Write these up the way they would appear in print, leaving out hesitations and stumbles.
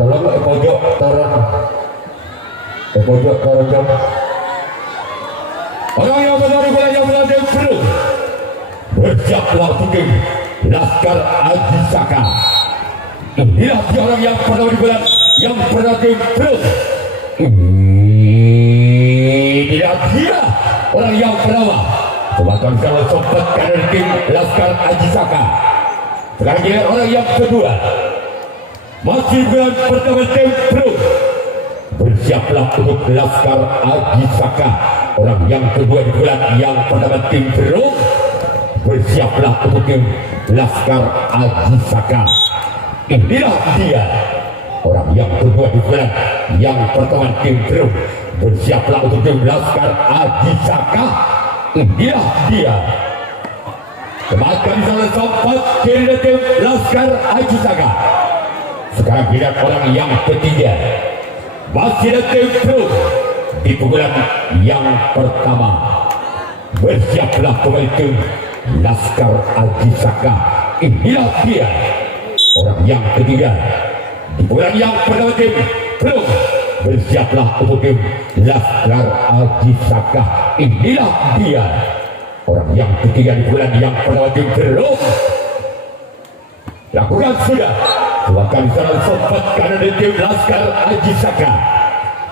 Tolong pojok taran, pojok taran. Orang yang benar yang berada perlu bersiaplah untuk Laskar Haji Saka. Inilah dia orang yang pada bulan yang berada perlu. Inilah dia orang yang bernama Sebagai kalau sempat kanan tim Laskar Haji Saka. Sekarang dia orang yang kedua masih bulan pertama tim perlu. Bersiaplah untuk Laskar Haji Saka. Orang yang kedua di bulan yang pertama tim Perung. Bersiaplah untuk tim Laskar Haji Saka. Inilah dia orang yang kedua di bulan yang pertama tim Perung. Bersiaplah untuk tim Laskar Haji Saka. Inilah dia. Semakin sana sempat kiri tim Laskar Haji Saka. Sekarang lihat orang yang ketiga masih ada tim Perung. Di pukulan yang pertama bersiaplah kembali tim Laskar Haji Saka. Inilah dia orang yang ketiga di pukulan yang pertama tim Perung. Bersiaplah untuk tim Laskar Haji Saka. Inilah dia orang yang ketiga di pukulan yang pertama tim Perung. Lakukan sudah bahkan sana sempat karena tim Laskar Haji Saka.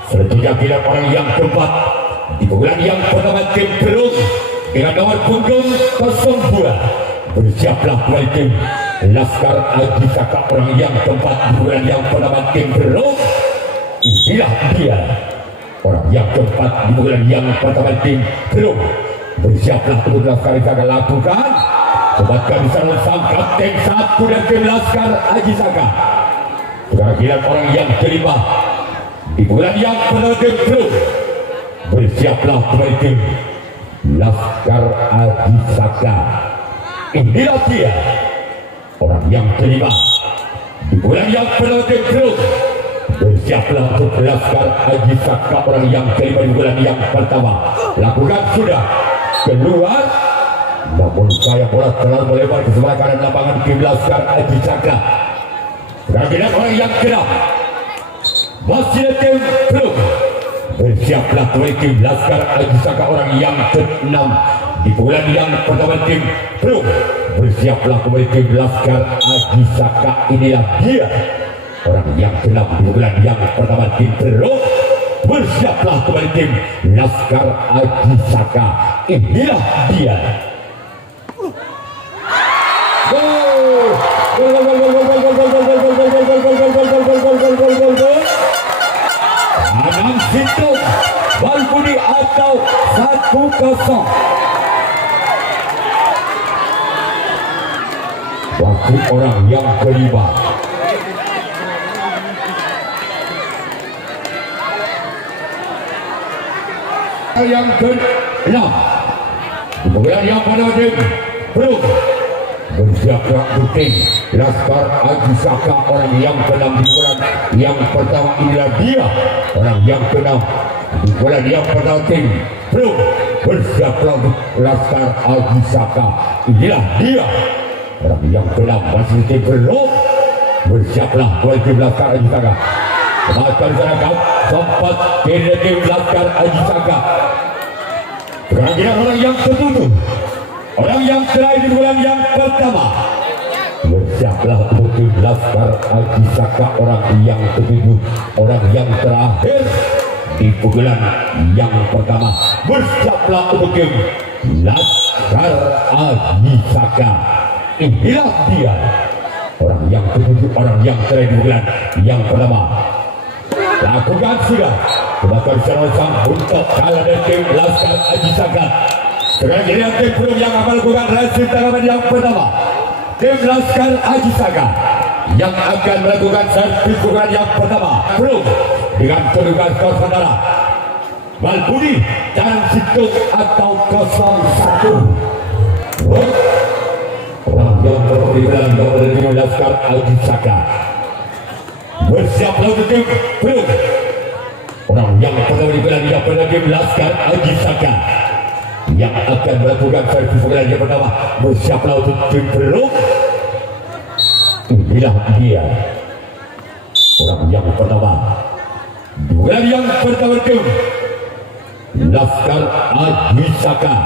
Selanjutnya kita orang yang keempat di bulan yang pertama tim Perung dengan nomor punggung 02. Bersiaplah kembali tim Laskar Haji Saka orang yang keempat di bulan yang pertama tim Perung. Inilah dia orang yang keempat di bulan yang pertama tim Perung. Bersiaplah untuk Laskar Haji Saka. Lakukan sebabkan bisa sang kapten 1 dan tim Laskar Haji Saka. Sekarang kita orang yang kelima di bulan yang pertama tim Perung. Bersiaplah kembali tim Laskar Haji Saka. Inilah dia orang yang kelima di bulan yang pertama tim Perung. Bersiaplah untuk Laskar Haji Saka orang yang kelima di bulan yang pertama. Lakukan sudah keluar, namun saya bola terlalu melebar ke sebelah kanan lapangan tim Laskar Haji Saka. Sekarang kita orang yang keenam masih tim Perung. Bersiaplah kembali tim Laskar Haji Saka orang yang ke-6 di bulan yang pertama tim Perung. Bersiaplah kembali tim Laskar Haji Saka. Inilah dia orang yang ke-6 di bulan yang pertama tim Perung. Bersiaplah kembali tim Laskar Haji Saka. Inilah dia. Anang Sintung Balbudi atau 1-0. Waktu orang yang kelima yang ke-6 kemudian yang pada tim Perung. Bersiaplah tim Laskar Haji Saka orang yang ke-6 di bulan yang pertama. Inilah dia orang yang ke-6 di bulan yang pertama tim Perung. Bersiaplah Laskar Haji Saka. Inilah dia orang yang ke-6 masih tim Perung. Bersiaplah kembali tim Laskar Haji Saka. Semakan seragam sempat kiri tim Laskar Haji Saka. Sekarang kita orang yang ke-7, orang yang terakhir di bulan yang pertama. Bersiaplah untuk tim Laskar Haji Saka orang yang ke-7, orang yang terakhir di pukulan yang pertama. Bersiaplah untuk tim Laskar Haji Saka. Inilah dia orang yang ke-7, orang yang terakhir di bulan yang pertama. Lakukan sudah kebakar sang untuk kalah dari tim Laskar Haji Saka. Sekarang jadi tim Perung yang akan melakukan reaksi tangan yang pertama. Tim Laskar Haji Saka yang akan melakukan servis pukulan yang pertama. Perung dengan kedudukan skor saudara Balbudi dan Sintung atau 0-1. Orang yang berpilihan dari tim Laskar Haji Saka. Bersiaplah untuk tim Perung. Orang yang pertama dibilang yang pada tim Laskar Haji Saka yang akan melakukan servis pukulan yang pertama. Bersiaplah untuk tim Perung. Inilah dia orang yang pertama. Duel yang pertama itu Laskar Haji Saka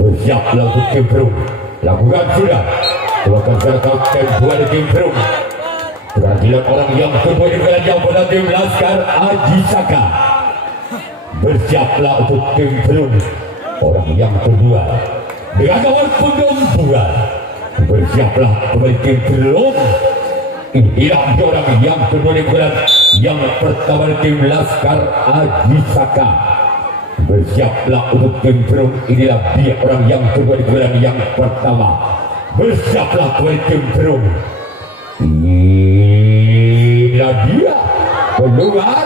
bersiaplah untuk Kemprung. Lakukan sudah keluarkan serta dua di Kemprung. Keadilan orang yang kedua di duel yang pertama tim Laskar Haji Saka bersiaplah untuk Kemprung. Orang yang kedua dengan nomor punggung 2 bersiaplah kembali Kemprung. Inilah orang yang kedua di bulan yang pertama tim Laskar Haji Saka bersiaplah untuk Kemprung. Inilah dia orang yang kedua di bulan yang pertama bersiaplah kembali Kemprung. Inilah dia keluar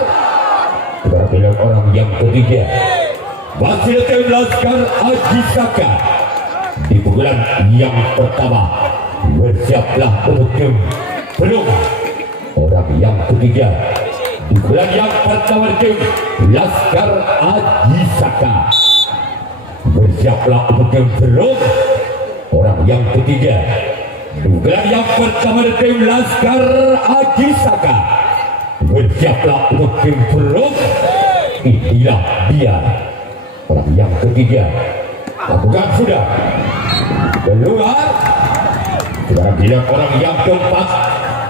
kepada orang yang ketiga masih tim Laskar Haji Saka di bulan yang pertama bersiaplah untuk Kemprung. Orang yang ketiga di bulan yang pertama itu Laskar Haji Saka bersiaplah untuk Kemprung. Orang yang ketiga di bulan yang pertama itu Laskar Haji Saka bersiaplah untuk Kemprung. Inilah dia orang yang ketiga. Lakukan sudah keluar. Sekarang bila orang yang keempat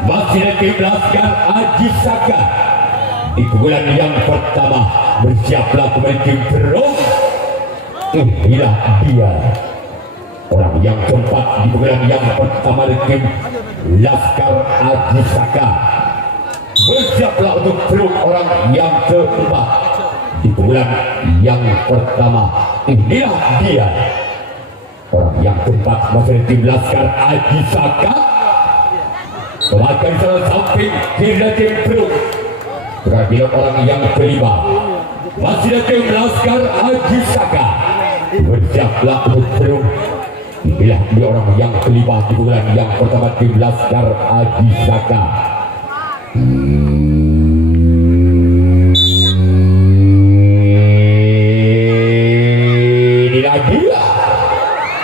masih tim Laskar Haji Saka di bulan yang pertama bersiaplah kembali Kemprung. Inilah dia orang yang keempat di bulan yang pertama tim Laskar Haji Saka bersiaplah untuk Kemprung. Orang yang keempat di bulan yang pertama inilah dia orang yang keempat masih tim Laskar Haji Saka. Semakin salah samping kiri Kemprung. Keadilan orang yang kelima masih tim Laskar Haji Saka bersiaplah untuk Kemprung. Inilah dia orang yang kelima di bulan yang pertama tim Laskar Haji Saka. Inilah dia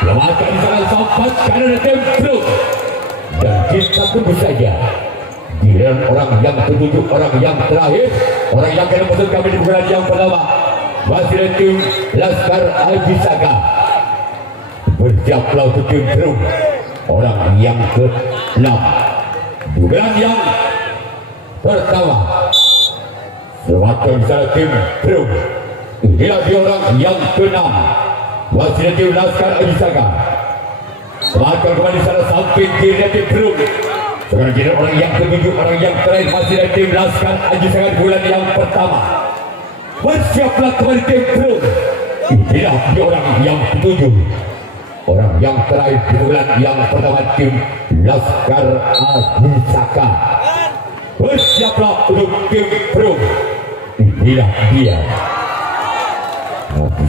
semakin salah sampai karena Kemprung. Dan kita tunggu saja giliran orang yang ketujuh, orang yang terakhir, orang yang akan memutuskan kami di bulan yang pertama masih tim Laskar Haji Saka bersiaplah untuk Kemprung. Orang yang ke-6 di bulan yang pertama semakin salah Kemprung. Inilah dia orang yang ke-6 masih tim Laskar Haji Saka. Semakin kembali salah samping kiri Kemprung. Sekarang jadi orang yang ketujuh, orang yang terakhir masih dari tim Laskar Haji Saka bulan yang pertama bersiaplah kembali Kemprung. Inilah dia orang yang ketujuh, orang yang terakhir di bulan yang pertama tim Laskar Haji Saka bersiaplah untuk Kemprung. Inilah dia.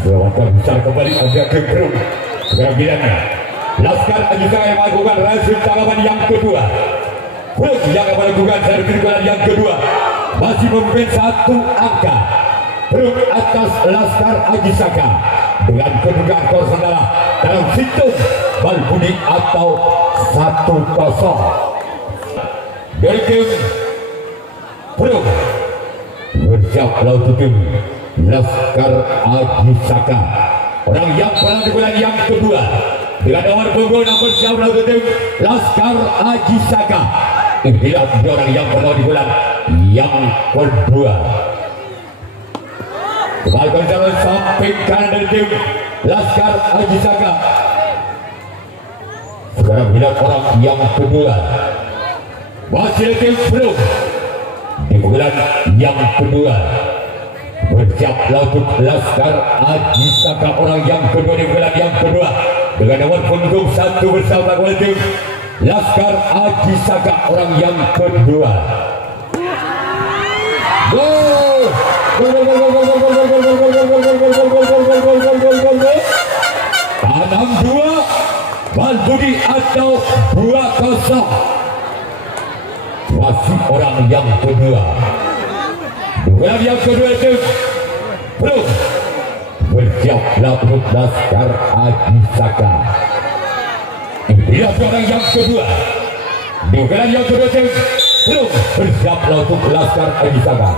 Selamatkan besar kembali ada Kemprung. Sekarang bilangnya Laskar Haji Saka yang melakukan rasul tanggapan yang kedua. Belum yang melakukan servis yang kedua masih memimpin 1 angka. Belum atas Laskar Haji Saka dengan kedudukan skor sementara dalam situs Balbudi atau 1-0. Dari tim belum bersiaplah untuk tim Laskar Haji Saka. Orang yang pernah di bulan yang kedua dengan nomor punggung yang bersiaplah untuk tim Laskar Haji Saka. Inilah orang yang pernah di bulan yang kedua. Kembali jalan samping kanan dari tim Laskar Haji Saka. Sekarang melihat orang yang kedua masih tim belum di bulan yang kedua bersiaplah untuk Laskar Haji Saka. Orang yang kedua di bulan yang kedua dengan nomor punggung 1 bersama tim Laskar Haji Saka. Orang yang kedua gol 6-2 Balbudi atau 2-0. Masih orang yang kedua di bulan yang kedua itu belum bersiaplah untuk Laskar Haji Saka. Inilah orang yang kedua di bulan yang kedua itu belum bersiaplah untuk Laskar Aji Saka.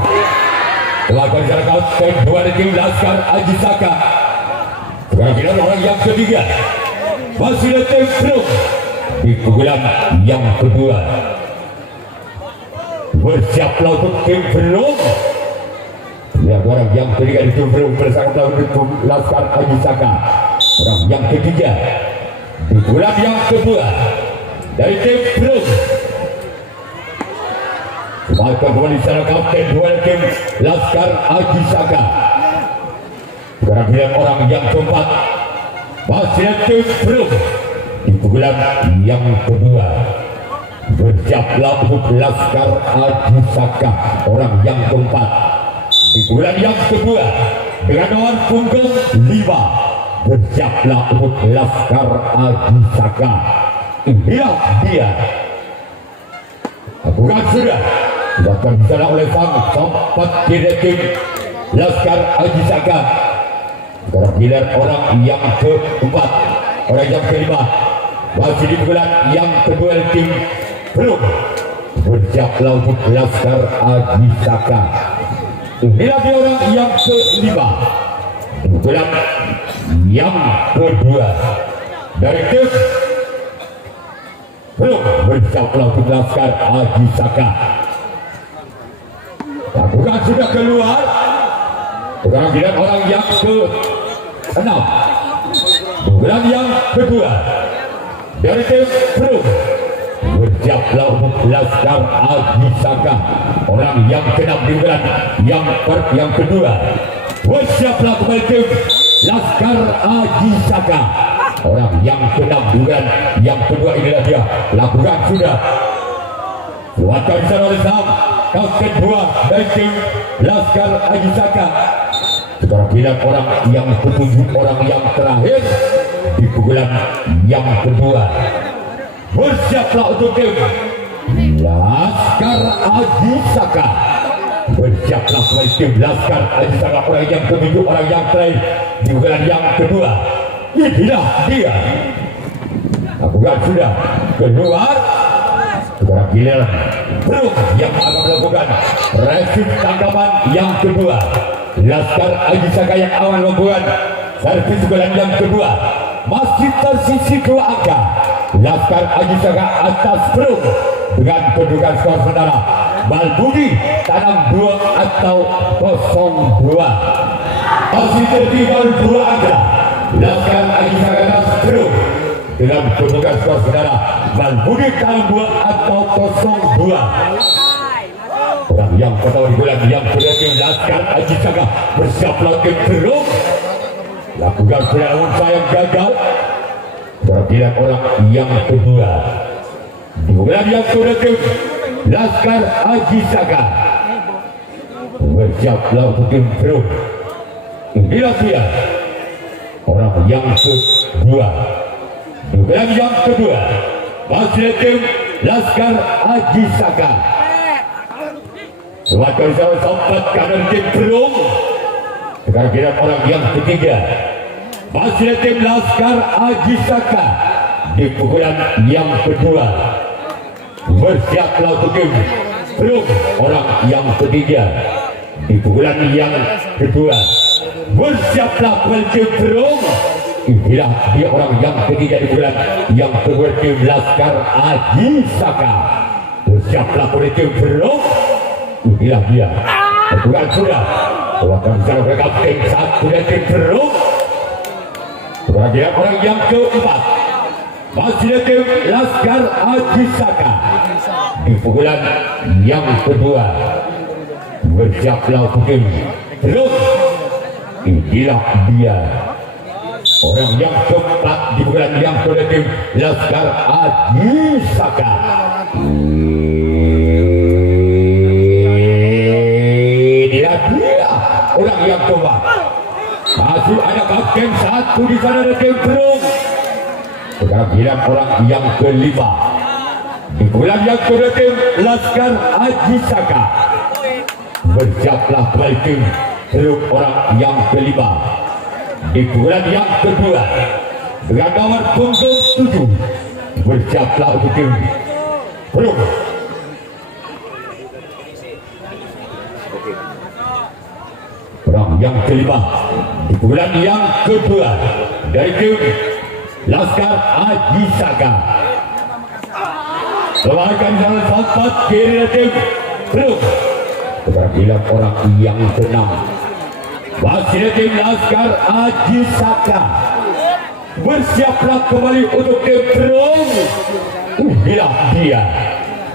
Telah berjalan kedua dari tim Laskar Aji Saka. Sekarang kita orang yang ketiga masih datang belum di pukulan yang kedua. Bersiaplah untuk tim belum. Lihat orang yang ketiga di tim belum bersama tim Laskar Aji Saka. Orang yang ketiga di bulan yang kedua dari tim belum. Maka kembali secara kapten dua tim Laskar Aji Saka. Sekarang lihat orang yang keempat masih tim belum di pukulan yang kedua. Bersiaplah untuk Laskar Aji Saka. Orang yang keempat di bulan yang kedua dengan nomor punggung 5. Bersiaplah untuk Laskar Aji Saka. Inilah dia. Bukan sudah dilakukan disana oleh sang sempat direktif Laskar Aji Saka. Sekarang giliran orang yang keempat, orang yang kelima masih di bulan yang kedua tim belum. Bersiaplah untuk Laskar Aji Saka. Inilah dia orang yang kelima di bulan yang kedua dari tim belum. Bersiaplah untuk Laskar Aji Saka. Bukan sudah keluar. Sekarang giliran orang yang ke-6 bulan yang kedua dari tim belum. Bersiaplah untuk Laskar Aji Saka. Orang yang ke-6 di bulan yang kedua. Bersiaplah kembali tim Laskar Aji Saka. Orang yang ke-6 bulan yang kedua. Inilah dia. Lakukan sudah. Luarkan disana oleh sang kapten 2 dari tim Laskar Aji Saka. Sekarang giliran orang yang ke-7, orang yang terakhir di pukulan yang kedua. Bersiaplah untuk tim Laskar Aji Saka. Bersiaplah kembali tim Laskar Aji Saka. Orang yang ke-7, orang yang terakhir di pukulan yang kedua. Inilah dia. Lakukan sudah keluar. Sekarang giliran belum yang akan melakukan resip tangkapan yang kedua. Laskar Aji Saka yang awal melakukan servis pukulan yang kedua. Masih tersisi 2 angka. Laskar Aji Saka atas belum dengan kedudukan skor sementara Balbudi tanam 2 atau 02. Masih tertinggal 2 angka. Laskar Aji Saka atas belum dengan kedudukan skor sementara Balbudi tanam 2 atau 02. Orang yang pertama di bulan yang kedua tim Laskar Aji Saka. Bersiaplah tim belum. Lakukan namun sayang gagal. Terpilihan orang yang kedua di bulan yang kedua tim Laskar Aji Saka. Bersiaplah untuk tim belum. Inilah dia orang yang kedua di bulan yang kedua. Masih tim Laskar Aji Saka. Selamat kali sempat kanan tim belum. Sekarang giliran orang yang ketiga. Masih tim Laskar Aji Saka di pukulan yang kedua. Bersiaplah untuk tim belum. Orang yang ketiga di pukulan yang kedua. Bersiaplah kembali tim belum. Inilah dia orang yang ketiga di bulan yang kedua tim Laskar Aji Saka. Bersiaplah kembali tim belum. Inilah dia. Bukan sudah. Lakukan secara mereka tim 1 dan tim belum. Sebagai orang yang keempat. Masih tim Laskar Aji Saka di pukulan yang kedua. Bersiaplah untuk tim belum. Inilah dia orang yang keempat di bulan yang kedua tim Laskar Aji Saka. Inilah dia orang yang keempat. Masih ada kapten 1 di sana dari tim belum. Sekarang giliran orang yang kelima di bulan yang kedua tim Laskar Aji Saka. Bersiaplah kembali tim belum orang yang kelima di bulan yang kedua dengan nomor punggung 7. Bersiaplah untuk tim belum. Orang yang kelima di bulan yang kedua dari tim Laskar Aji Saka. Keluarkan jalan sampat kiri tim Bro. Keberhasilan orang yang keenam masih tim Laskar Aji Saka. Bersiaplah kembali untuk tim Bro. Inilah dia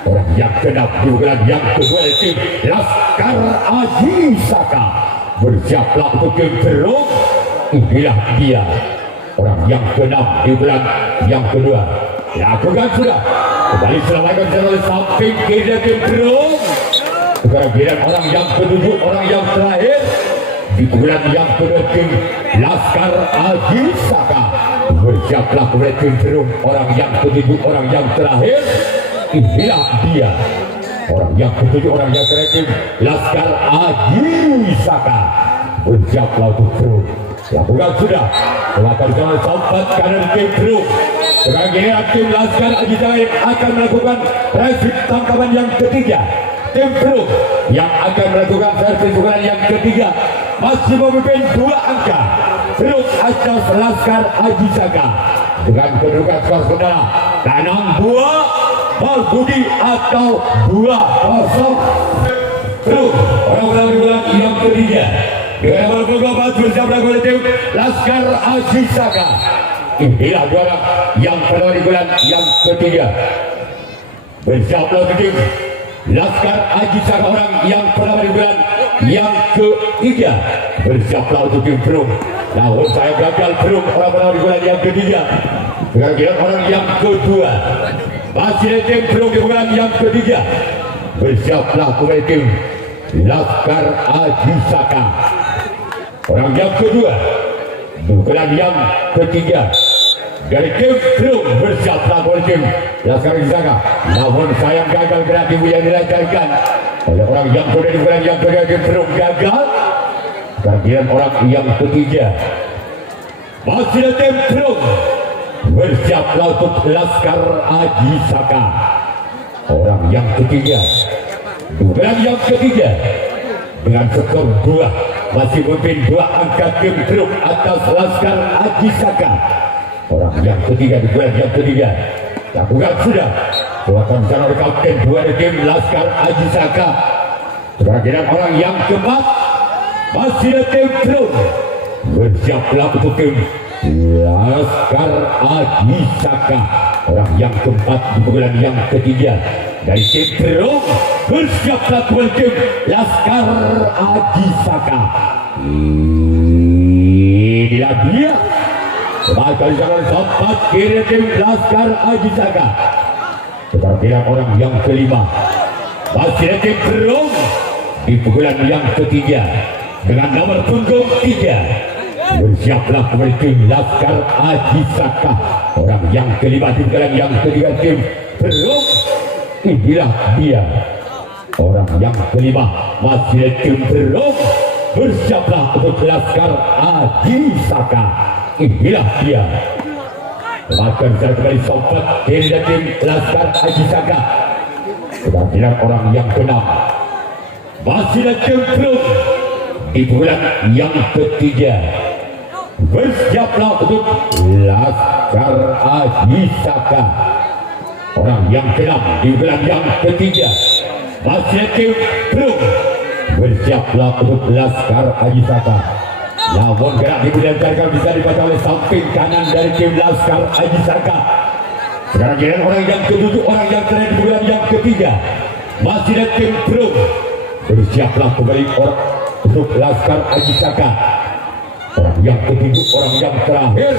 orang yang keenam di bulan yang kedua dari tim Laskar Aji Saka. Bersiaplah untuk tim Bro. Inilah dia orang yang keenam di bulan yang kedua. Lakukan sudah. Kembali selamatkan jalan samping kiri tim Bro. Kemudian orang yang ketujuh, orang yang terakhir di bulan yang kedua tim Laskar Aji Saka. Bersiaplah kepada tim Bro. Orang yang ketujuh, orang yang terakhir. Inilah dia orang yang ketujuh, orang yang terakhir tim Laskar Aji Saka. Bersiaplah untuk Bro. Lakukan sudah. Kelihatan jalan sampat kanan tim Bro. Sekarang ini tim Laskar Aji Saka akan melakukan resip tangkapan yang ketiga. Tim Bro yang akan melakukan servis pukulan yang ketiga masih memimpin 2 angka. Bro atas Laskar Aji Saka dengan kedudukan skor saudara Tanang 2 Balbudi atau 2-0. Bro orang-orang di bulan yang ketiga dengan nomor punggung 4 bersama oleh tim Laskar Aji Saka. Inilah juara yang pertama di bulan yang ketiga. Bersiaplah tim Laskar Aji Saka orang yang pertama di bulan yang ketiga. Bersiaplah untuk tim Bro. Namun saya gagal Bro orang pertama di bulan yang ketiga. Dengan orang yang kedua masih tim Bro di bulan yang ketiga. Bersiaplah kembali tim Laskar Aji Saka orang yang kedua di bulan yang ketiga. Dari tim Bro bersiaplah oleh tim Laskar Aji Saka. Namun sayang gagal berarti yang dilancarkan oleh orang yang kedua di bulan yang kedua. Tim Bro gagal. Kemudian orang yang ketiga masih tim Bro. Bersiaplah untuk Laskar Aji Saka orang yang ketiga di bulan yang ketiga dengan skor 2 masih memimpin 2 angka tim Bro atas Laskar Aji Saka. Orang yang ketiga di bulan yang ketiga. Lakukan sudah. Keluarkan sana kapten 2 dari tim Laskar Aji Saka. Kemudian orang yang keempat masih tim Bro. Bersiaplah untuk tim Laskar Aji Saka. Orang yang keempat di bulan yang ketiga dari tim Bro. Bersiaplah untuk tim Laskar Aji Saka. Inilah dia. Sebagai jalan sempat kiri tim Laskar Aji Saka. Kemudian orang yang kelima masih tim Bro di pukulan yang ketiga dengan nomor punggung 3. Bersiaplah kembali tim Laskar Aji Saka. Orang yang kelima di pukulan yang ketiga tim Bro. Inilah dia orang yang kelima masih tim Bro. Bersiaplah untuk Laskar Aji Saka. Inilah dia. Bahkan saya kembali sempat kiri dari tim Laskar Aji Saka. Kemudian orang yang keenam masih tim Bro di bulan yang ketiga. Bersiaplah untuk Laskar Aji Saka. Orang yang keenam di bulan yang ketiga masih tim Bro. Bersiaplah untuk Laskar Aji Saka. Namun gerak dilancarkan bisa dibaca oleh samping kanan dari tim Laskar Aji Saka. Sekarang giliran orang yang ketujuh, orang yang terakhir di bulan yang ketiga masih dari tim Bro. Bersiaplah kembali orang untuk Laskar Aji Saka. Orang yang ketujuh, orang yang terakhir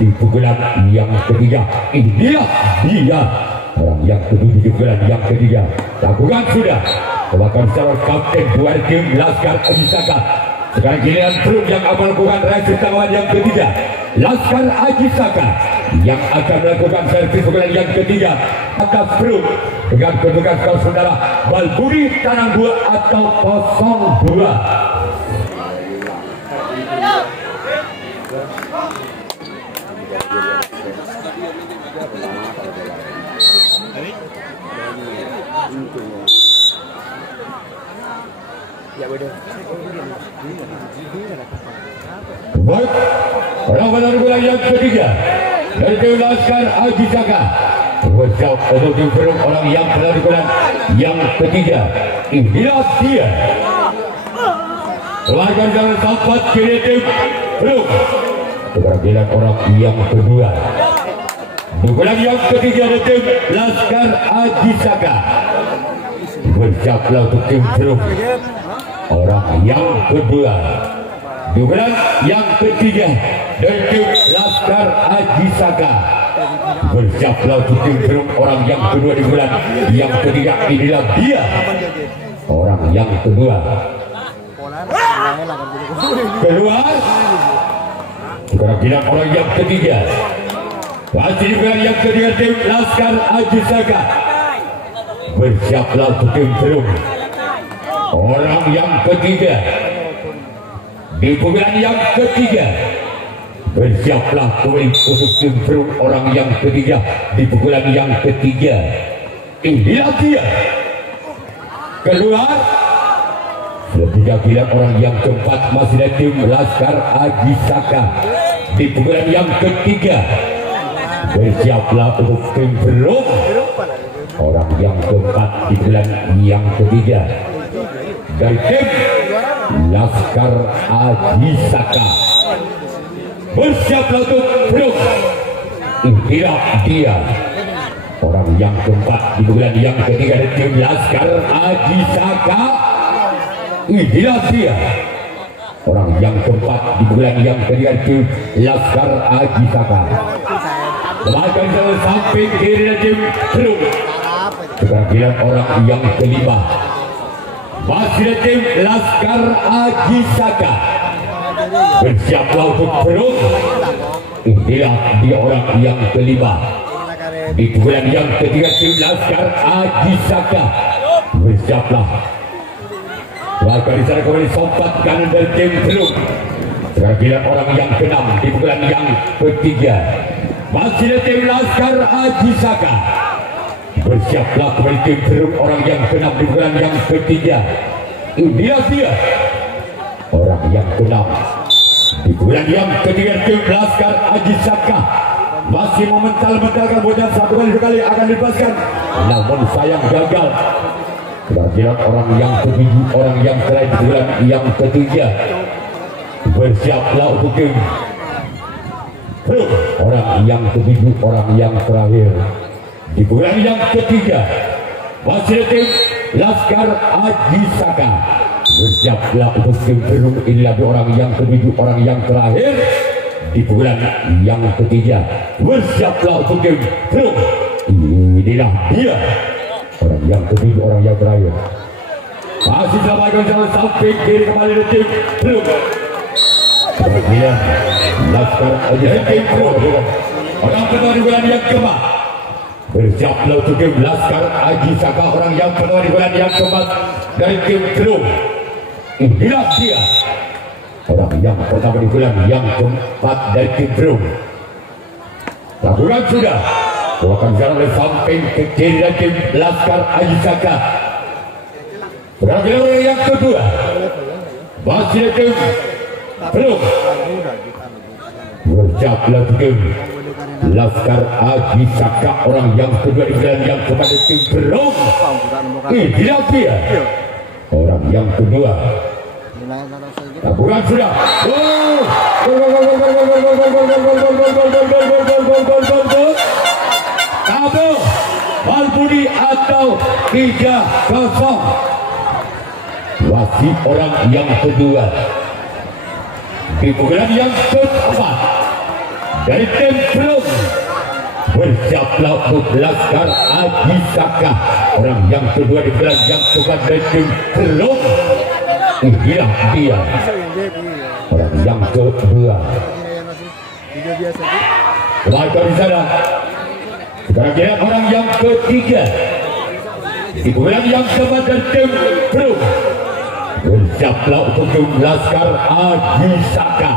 di bulan yang ketiga. Inilah dia orang yang ketujuh di bulan yang ketiga. Lakukan sudah. Bahkan calon kapten 2 tim Laskar Aji Saka. Sekarang giliran Bro yang akan melakukan resip tangkapan yang ketiga. Laskar Aji Saka yang akan melakukan servis pukulan yang ketiga atas Bro dengan kedudukan skor saudara Balbudi Tanang 2 atau 0-2. Baik, orang bola yang ketiga dari tim Laskar Haji Saka. Bersiap untuk tim Perum orang yang bola yang ketiga. Inilah dia. Keluarkan jalan sampat kiri tim Perum. Keberhasilan orang yang kedua. Dukungan yang ketiga dari tim Laskar Haji Saka. Bersiaplah untuk tim Perum orang yang kedua. Dukungan yang ketiga dari tim Laskar Haji Saka. Bersiaplah untuk tim Perum orang yang kedua di bulan yang ketiga. Inilah dia orang yang kedua. Keluar. Keberhasilan orang yang ketiga. Masih di bulan yang ketiga tim Laskar Haji Saka. Bersiaplah untuk tim Perum orang yang ketiga. Di bulan yang ketiga. Bersiaplah kembali untuk tim Perum orang yang ketiga. Di pukulan yang ketiga. Inilah dia. Keluar. Sudah 3 bilang orang yang keempat masih dari tim Laskar Haji Saka. Di pukulan yang ketiga. Bersiaplah untuk tim Perum orang yang keempat di bulan yang ketiga. Dari tim Laskar Haji Saka. Bersiaplah untuk Perum. Inilah dia orang yang keempat di bulan yang ketiga dari tim Laskar Haji Saka. Inilah dia orang yang keempat di bulan yang ketiga dari tim Laskar Haji Saka. Bahkan dari samping kiri dari tim Perum. Keberhasilan orang yang kelima masih dari tim Laskar Haji Saka. Bersiaplah untuk Perum. Inilah dia orang yang kelima di bulan yang ketiga tim Laskar Haji Saka. Bersiaplah. Warga di sana kembali sompat kanan dari tim Perum. Keberhasilan orang yang keenam di bulan yang ketiga masih dari tim Laskar Haji Saka. Bersiaplah kembali tim Perum orang yang keenam di bulan yang ketiga. Inilah dia orang yang keenam di bulan yang ketiga tim Laskar Haji Saka. Masih memental-mentalkan bodan satu kali 2 kali akan dilepaskan, namun sayang gagal. Keberhasilan orang yang ketujuh orang yang terakhir di bulan yang ketiga. Bersiaplah untuk tim Perum orang yang ketujuh orang yang terakhir di bulan yang ketiga. Masih tim Laskar Haji Saka. Bersiaplah untuk tim Perum. Inilah orang yang ketujuh orang yang terakhir di bulan yang ketiga. Bersiaplah untuk tim Perum. Inilah dia orang yang ketujuh orang yang terakhir. Masih selamatkan jalan samping kiri kembali dari tim Perum. Kemudian Laskar Haji Saka orang kedua di bulan yang keempat. Bersiaplah untuk tim Laskar Haji Saka orang yang kedua di bulan yang keempat dari tim Perum. Inilah dia orang yang pertama di bulan yang keempat dari tim Perum. Lakukan sudah. Keluarkan jalan dari samping ke kiri dari tim Laskar Haji Saka. Berangkat yang kedua masih dari tim Perum. Bersiaplah untuk tim Laskar Haji Saka orang yang kedua di bulan yang keempat dari tim Perum. Inilah dia orang yang kedua. Lakukan sudah. Kabel Malbudi atau 3-0. Masih orang yang kedua di bulan yang keempat dari tim Perum. Bersiaplah untuk Laskar Haji Saka orang yang kedua di bulan yang keempat dari tim Perum. Inilah dia orang yang kedua. Kembali di sana. Sekarang dia orang yang ketiga di bulan yang keempat dari tim Perum. Bersiaplah untuk tim Laskar Haji Saka.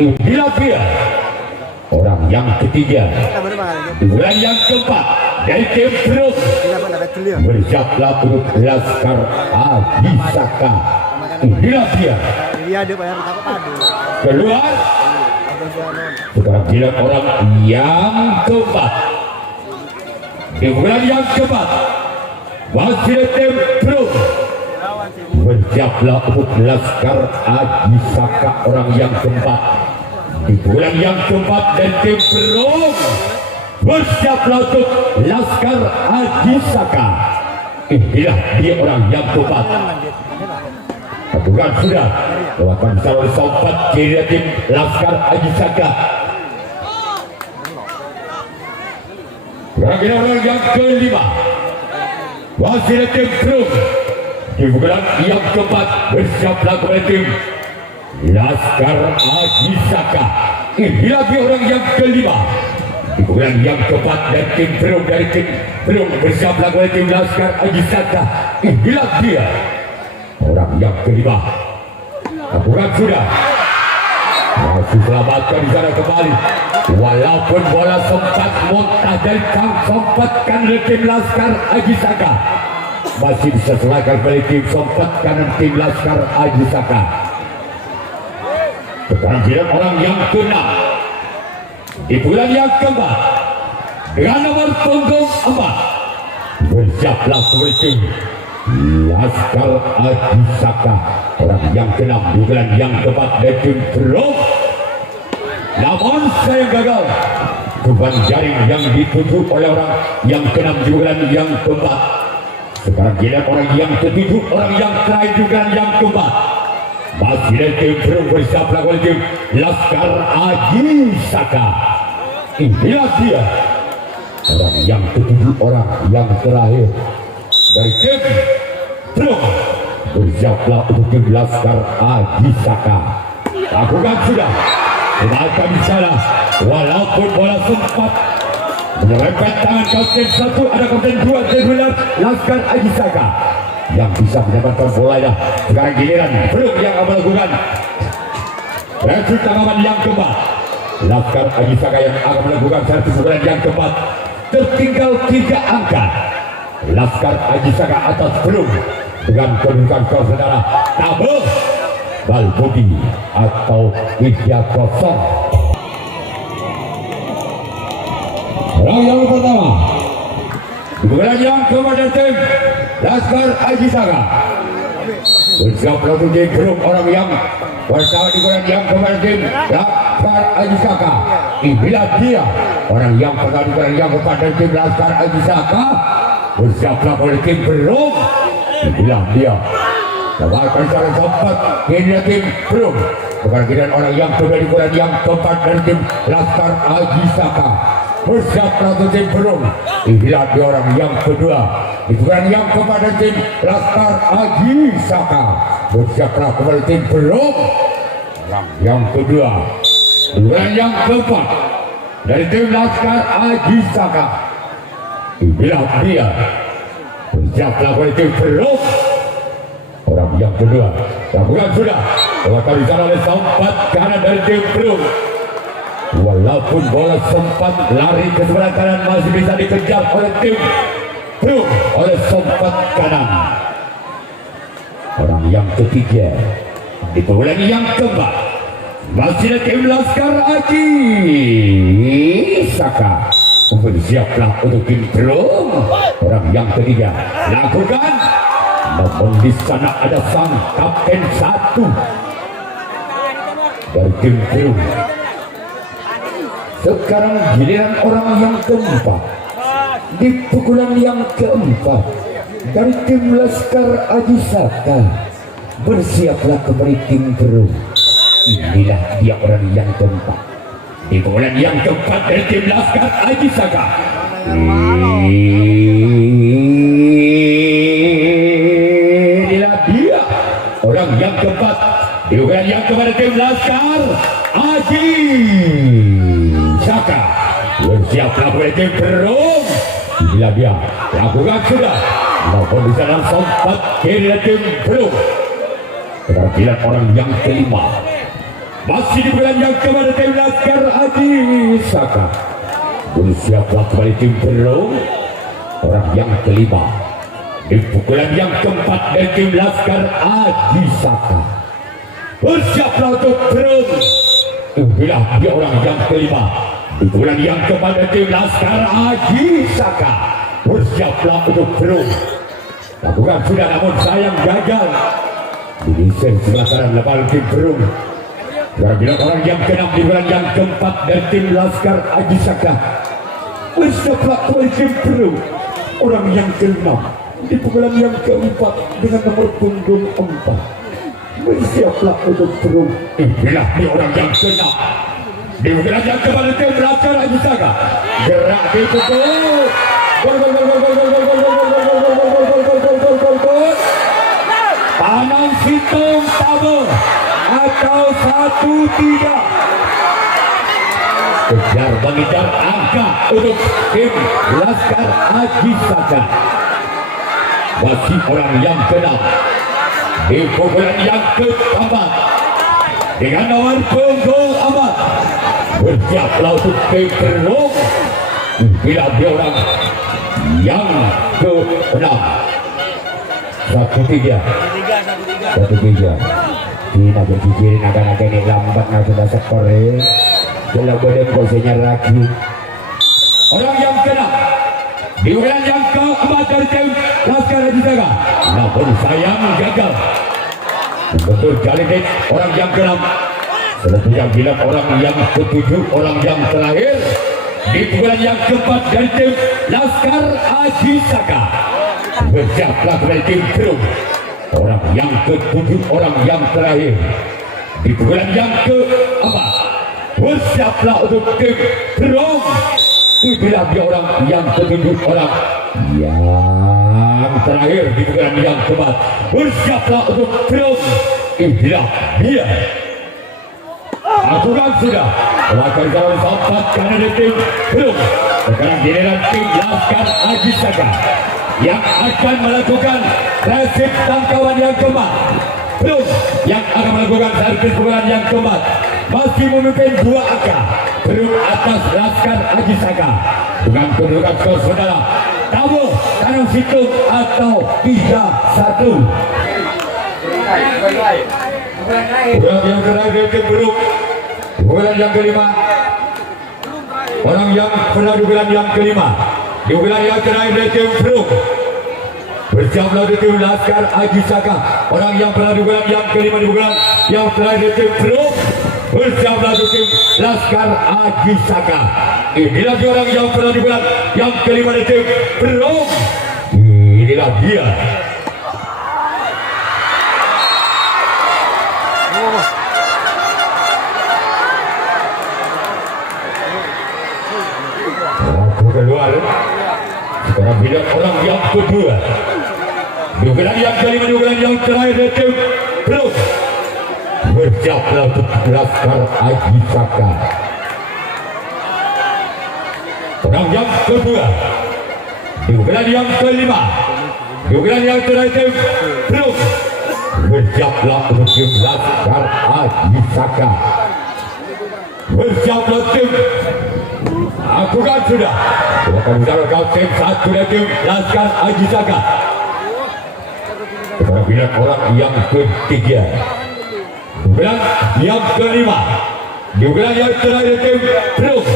Inilah dia orang yang ketiga di bulan yang keempat dari tim Brung. Bersiaplah untuk Laskar Agisaka. Inilah dia keluar. Sekarang giliran orang yang keempat. Di bulan yang keempat masih tim Brung. Bersiaplah untuk Laskar Agisaka orang yang keempat. Di bulan yang keempat dan tim Brung. Bersiaplah untuk Laskar Agisaka. Inilah dia orang yang keempat. Bukan sudah lewatan calon sompat kiri tim Laskar Agisaka. Orang yang kelima masih tim Brung. Di bulan yang keempat bersiaplah kepada tim Laskar Agisaka. Inilah dia orang yang kelima. Di bulan yang keempat dan tim Brung dari tim Brung bersiaplah kepada tim Laskar Agisaka. Inilah dia orang yang kelima. Bukan sudah masih selamatkan di sana kembali. Walaupun bola sempat muntah dari kang sempatkan oleh tim Laskar Agisaka, masih bisa selesaikan kembali tim sempatkan tim Laskar Agisaka. Sekarang orang yang keenam di bulan yang keempat dengan nomor punggung 4 bersiaplah kembali tim Laskar Agisaka. Orang yang keenam di bulan yang keempat dari tim Brung. Namun saya gagal. Beban jaring yang dituju oleh orang yang keenam di bulan yang keempat. Sekarang giliran orang yang ketujuh, orang yang terakhir di bulan yang keempat. Masih dari tim Brung bersiaplah oleh tim Laskar Agisaka. Inilah dia orang yang ketujuh, orang yang terakhir dari tim Brung. Bersiaplah untuk tim Laskar Agisaka. Lakukan sudah. Kembali di sana. Walaupun bola sempat menyerempet tangan kapten 1, ada kapten 2 tim Laskar Agisaka yang bisa mendapatkan bolanya. Sekarang giliran Brung yang akan melakukan rekrut tanggapan yang keempat. Laskar Agisaka yang akan melakukan servis bola yang keempat. Tertinggal 3 angka. Laskar Agisaka atas Brung dengan kedudukan saudara tabel Balbudi atau 3-0. Orang yang pertama di bulan yang keempat tim Laskar Agisaka. Bersiaplah untuk tim Brung. Orang yang bersama di bulan yang keempat tim Laskar Agisaka. Inilah dia orang yang pertama di bulan yang keempat dari tim Laskar Agisaka. Bersiaplah oleh tim Brung. Inilah dia Lebarkan secara sempat kini tim Brung. Kebagian orang yang kedua di bulan yang keempat dari tim Laskar Agisaka. Bersiaplah untuk tim Brung. Inilah dia orang yang kedua di bulan yang keempat dari tim Laskar Agisaka. Bersiaplah kembali tim Brung. Yang kedua di bulan yang keempat dari tim Laskar Agisaka. Inilah dia. Bersiaplah kembali tim Brung. Orang yang kedua lakukan sudah lewat di sana oleh sempat kanan dari tim Brung. Walaupun bola sempat lari ke sebelah kanan, masih bisa dikejar oleh tim Brung oleh sempat kanan. Orang yang ketiga di bulan yang keempat masih tim Laskar Agisaka. Bersiaplah untuk tim Brung. Orang yang ketiga lakukan. Namun di sana ada sang kapten 1 dari tim Brung. Sekarang giliran orang yang keempat di pukulan yang keempat dari tim Laskar Agisaka. Bersiaplah kembali tim Brung. Inilah dia orang yang keempat di pukulan yang keempat dari tim Laskar Agisaka. Orang yang keempat di bulan yang keempat tim Laskar Agisaka. Bersiaplah oleh tim Brung. Inilah dia lakukan sudah maupun bisa langsung 4 kiri tim Brung. Kemudian orang yang kelima masih di bulan yang keempat tim Laskar Agisaka. Bersiaplah kembali tim Brung. orang yang kelima. Di pukulan yang keempat dari tim Laskar Aji Saka. Bersiaplah untuk terus. Inilah dia orang yang kelima. Di pukulan yang keempat dari tim Laskar Aji Saka. Bersiaplah untuk terus. Lakukan sudah namun sayang gagal. Didesain pelataran lapangan tim Perung. Bila orang yang keenam di bulan yang keempat dari tim Laskar Aji Saka. Bersiaplah kembali tim Perung. Orang yang keenam di pukulan yang keempat dengan nomor punggung 4. Bersiaplah untuk Perung. Inilah di orang yang keenam di pukulan yang keempat dari tim Laskar Aji Saka. Gerak di pukul. Panang Situng tabur atau 1-3. Kejar mengejar angka untuk tim Laskar Aji Saka. Masih orang yang keenam di pukulan yang keempat dengan nomor punggung 4. Bersiaplah untuk tim Perung. Bila dia orang yang ke-6. 1-3. Tidak berpikirin akan ini lambat nggak sudah skor ya. Kalau boleh posisinya lagi. Orang yang kena di bulan yang keempat dari tim Laskar Aji Saka. Namun sayang gagal. Betul kali ini orang yang keenam. Selanjutnya bila orang yang ketujuh, orang yang terakhir di bulan yang keempat dari tim Laskar Aji Saka. Bersiaplah kembali tim Perung. Orang yang ketujuh, orang yang terakhir di bulan yang keempat. Bersiaplah untuk tim Perung. Inilah dia orang yang ketujuh, orang yang terakhir di bulan yang keempat. Bersiaplah untuk Perung. Inilah dia. Aturan sudah melakukan jalan sampat karena di tim Perung. Sekarang giliran tim Laskar Aji Saka yang akan melakukan resip tangkawan yang keempat. Perung yang akan melakukan servis pukulan yang keempat. Masih memimpin 2 angka. Perung atas Laskar Aji Saka dengan kedudukan skor saudara tabur Panang Situng atau 3-1. Pukulan yang terakhir dari tim Perung. Pukulan yang kelima. Orang yang pernah di bulan yang kelima. Di bulan yang terakhir dari tim Perung. Bersiaplah di tim Laskar Aji Saka. Orang yang pernah di bulan yang kelima di bulan yang terakhir dari tim Perung. Bersiaplah di tim Laskar Aji Saka. Inilah dia orang yang pernah di bulan yang kelima di tim Perung. Inilah dia. Keluar. Sekarang bila orang yang kedua di bulan yang kelima, di bulan yang terakhir dari tim Perung. Bersiaplah untuk Laskar Aji Saka. Orang yang kedua di bulan yang kelima, di bulan yang terakhir tim Perung. Bersiaplah untuk tim Laskar Aji Saka. Bersiaplah tim. Aku kan sudah akan bicara kau tim 1 dari tim Laskar Aji Saka. Sekarang bila orang yang ketiga, bulan yang kelima, di bulan yang terakhir tim Perung.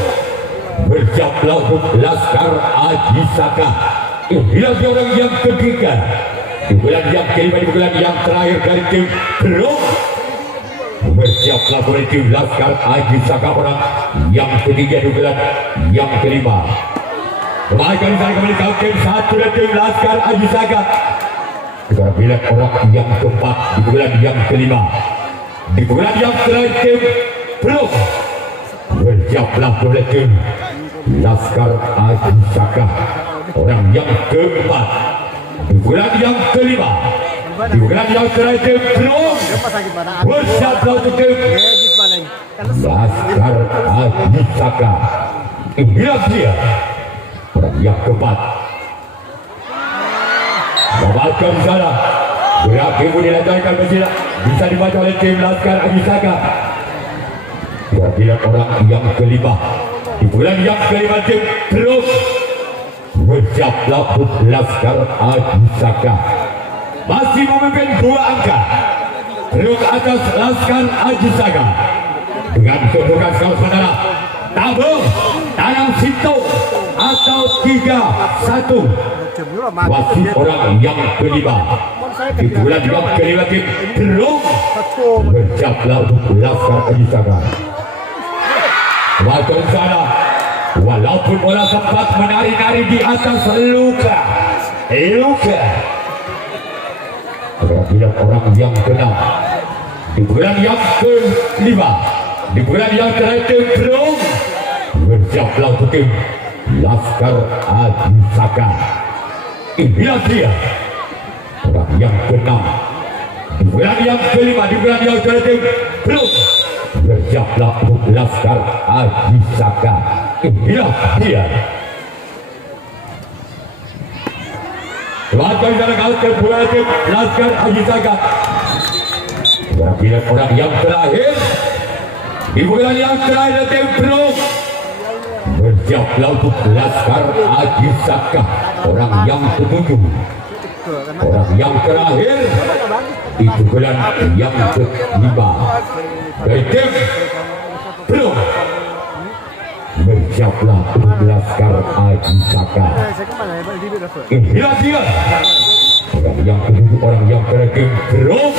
Bersiaplah untuk Laskar Aji Saka. Inilah dia orang yang ketiga, di bulan yang kelima, di bulan yang terakhir dari tim Perung. Bersiaplah oleh tim Laskar Aji Saka. Orang yang ketiga di bulan yang kelima. Kembalikan saya kembali ke tim 1 dari tim Laskar Aji Saka. Sekarang bila orang yang keempat di bulan yang kelima, di bulan yang terakhir tim Perung. Bersiaplah oleh tim Laskar Aji Saka. Orang yang keempat di bulan yang kelima, di bulan yang terakhir tim Perung. Bersiaplah untuk tim Laskar Aji Saka. Inilah dia orang yang keempat. Membaca sana gerak ibu dilancarkan bisa dibaca oleh tim Laskar Aji Saka. Bila orang yang kelima di bulan yang kelima tim Perung. bersiap laput Laskar Ajisaka masih memimpin 2 angka. Terus atas Laskar Ajisaka dengan kedudukan saudara tabung tanam situ atau 3-1. Wasit orang yang kelima di bulan yang kelima tim Terung bersiaplah untuk Laskar Ajisaka. Waktu sana walaupun bola sempat menari-nari di atas luka apabila orang yang keenam di bulan yang kelima di bulan yang terakhir Terung bersiaplah untuk tim Laskar Ajisaka. Inilah dia orang yang keenam di bulan yang kelima di bulan yang terakhir Terung bersiaplah untuk Laskar Ajisaka. Inilah dia. Laskar Ajisaka bulan tim Laskar Ajisaka. Bila orang yang terakhir di bulan yang terakhir tim Terung bersiaplah untuk Laskar Ajisaka. Orang yang ketujuh, orang yang terakhir di bulan yang kelima dari tim Terung bersiaplah untuk Laskar Ajisaka. Inilah dia orang yang ketujuh, orang yang terakhir Terung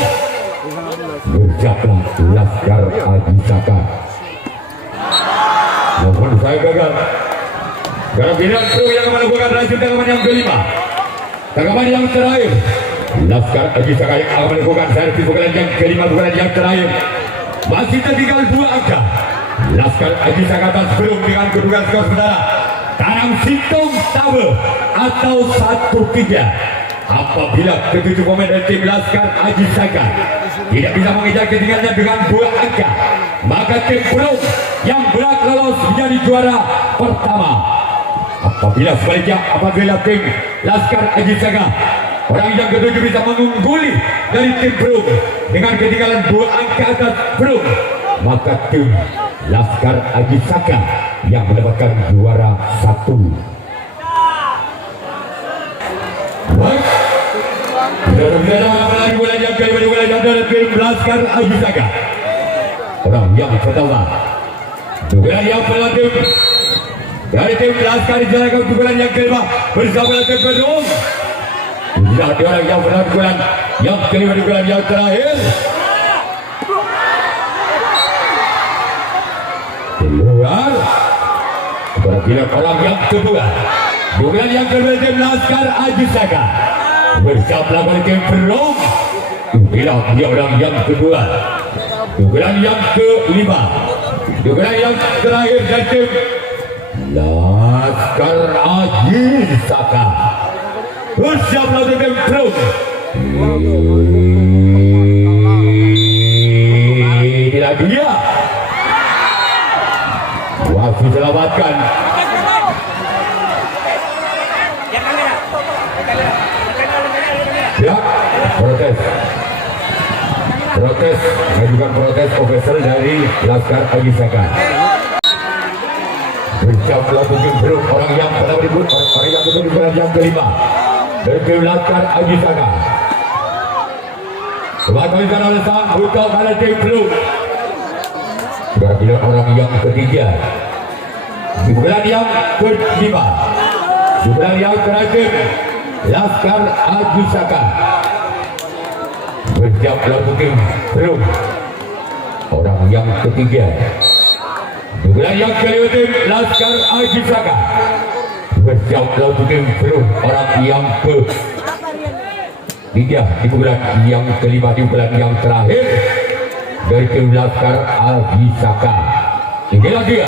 bersiaplah Laskar Ajisaka. Namun saya gagal karena bilang Terung yang melakukan racun tanggapan yang kelima. Tanggapan yang terakhir Laskar Ajisaka yang akan melakukan servis pukulan yang kelima, pukulan yang terakhir. Masih tertinggal 2 angka. Laskar Ajisaka atas Terung dengan kedudukan skor sementara tanam situng tabe atau 1-3. Apabila ketujuh pemain dari tim Laskar Ajisaka tidak bisa mengejar ketinggalannya dengan 2 angka, maka tim Terung yang berhak lolos menjadi juara pertama. Apabila sebaliknya, apabila tim Laskar Ajisaka orang yang ketujuh bisa mengungguli dari tim Terung dengan ketinggalan 2 angka atas Terung, maka tim Laskar Ajisaka yang mendapatkan juara 1. Baik, bulan yang kelima dari tim Laskar Ajisaka. Orang yang pertama bulan yang berlatih dari tim Laskar Ajisaka untuk bulan yang kelima bersama tim Terung. Inilah dia orang yang berlatih bulan yang kelima di bulan yang terakhir. Keluar kepada orang yang kedua bulan yang kedua tim Laskar Ajisaka bersama tim Terung. Inilah dia orang yang kedua bulan yang kelima bulan yang terakhir dari tim Laskar Ajisaka bersama tim Terung. Inilah dia. Wasit selamatkan. Ya, protes, mengajukan protes official dari Laskar Ajisaka. Bersiaplah untuk Terung, orang yang pertama dibut, orang yang kedua di bulan yang kelima dari tim Laskar Ajisaka. Sebagai sana oleh sang buka pada tim Terung. Bila orang yang ketiga di bulan yang kelima di bulan yang terakhir Laskar Ajisaka bersiaplah untuk tim Terung. Orang yang ketiga di bulan yang kelima tim Laskar Ajisaka bersiaplah untuk tim Terung. Orang yang ketiga di bulan yang kelima di bulan yang terakhir dari tim Laskar Ajisaka. Inilah dia.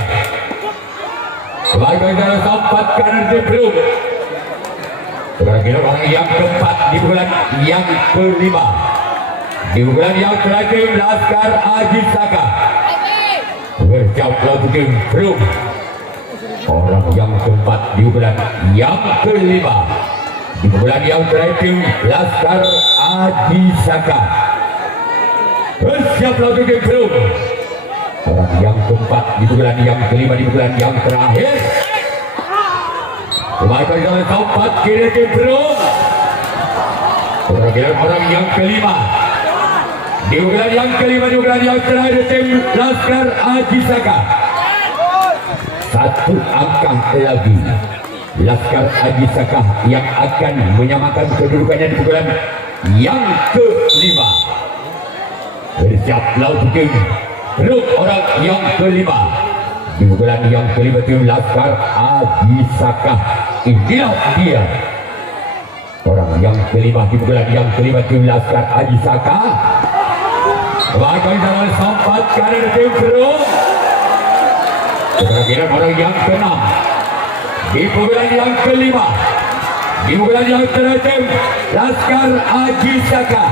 Sebagai cara sampat kanan tim Terung. Sebagai orang yang keempat di bulan yang kelima di bulan yang terakhir Laskar Ajisaka bersiaplah untuk tim Terung. Orang yang keempat di bulan yang kelima di bulan yang terakhir Laskar Ajisaka bersiaplah untuk tim Terung. Orang yang keempat di bulan yang kelima di bulan yang terakhir Kembali oleh Sompat kiri cenderung. Orang yang kelima. Di urutan yang kelima, di urutan yang terakhir tim Laskar Ajisaka. Satu angka lagi. Laskar Ajisaka yang akan menyamakan kedudukannya di pukulan yang kelima. Bersiaplah tim Perut orang yang kelima. Di pukulan yang kelima tim Laskar Ajisaka. Inilah dia. Orang yang kelima di pukulan yang kelima tim Laskar Ajisaka. Bahkan dalam Sompat kanan tim Perut. Kira-kira orang yang keenam. Di pukulan yang kelima. Di pukulan yang terakhir Laskar Ajisaka.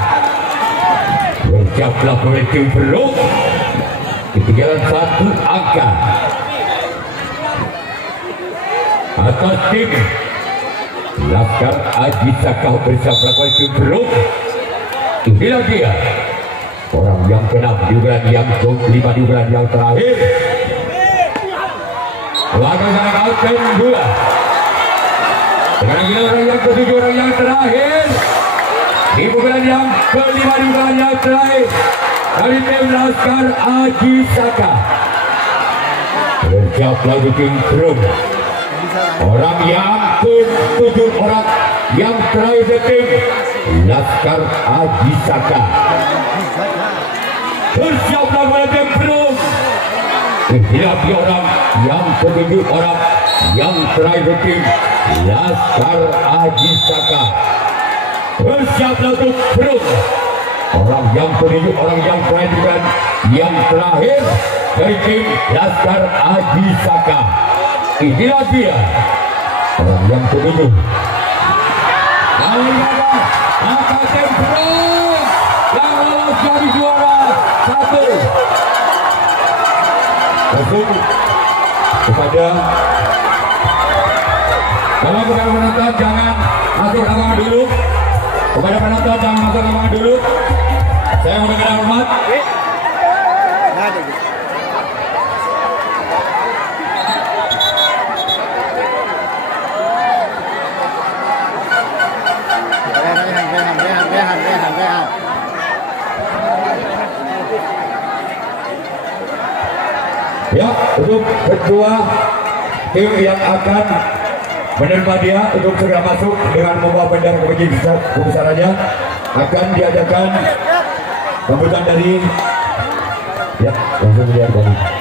Bersiaplah oleh tim Perut. Ketinggalan satu angka. Atas tim Laskar Ajisaka bersiaplah oleh tim Perut. Inilah dia. Orang yang keenam di bulan yang kelima di bulan yang terakhir. Belakang sana kapten bola. Sekarang kita orang yang ketujuh, orang yang terakhir. Di bulan yang kelima di bulan yang terakhir dari tim Laskar Ajisaka. Bersiaplah di tim Perut. Orang yang ketujuh, orang yang terakhir di tim Laskar Ajisaka. Bersiaplah pada tim Perut. Inilah dia orang yang ketujuh, orang yang terakhir tim Laskar Ajisaka. Bersiaplah untuk Perut. Orang yang ketujuh, orang yang terakhir dan yang terakhir dari tim Laskar Ajisaka. Inilah dia orang yang ketujuh. Maka tim Perut yang lolos jadi juara satu. Langsung kepada kalau penonton jangan masuk lapangan dulu. Kepada penonton jangan masuk lapangan dulu. Saya memberikan hormat. Ya, untuk kedua tim yang akan menerima dia untuk segera masuk dengan membawa bendera kebesarannya akan diadakan sambutan dari ya langsung lihat tadi.